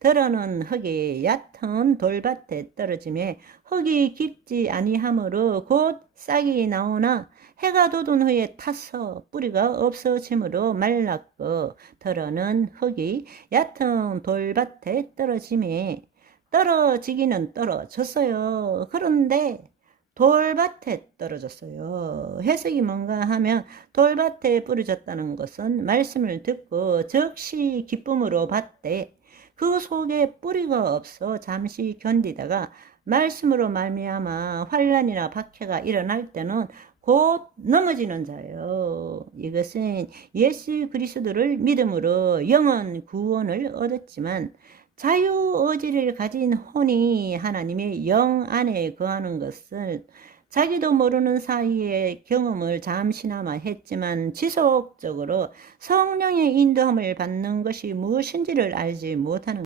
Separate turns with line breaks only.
들어는 흙이 얕은 돌밭에 떨어짐에 흙이 깊지 아니하므로 곧 싹이 나오나 해가 돋은 후에 타서 뿌리가 없어지므로 말랐고 들어는 흙이 얕은 돌밭에 떨어짐에 떨어지기는 떨어졌어요. 그런데 돌밭에 떨어졌어요. 해석이 뭔가 하면 돌밭에 뿌려졌다는 것은 말씀을 듣고 즉시 기쁨으로 받되 그 속에 뿌리가 없어 잠시 견디다가 말씀으로 말미암아 환란이나 박해가 일어날 때는 곧 넘어지는 자예요. 이것은 예수 그리스도를 믿음으로 영원 구원을 얻었지만 자유 의지를 가진 혼이 하나님의 영 안에 거하는 것을 자기도 모르는 사이에 경험을 잠시나마 했지만 지속적으로 성령의 인도함을 받는 것이 무엇인지를 알지 못하는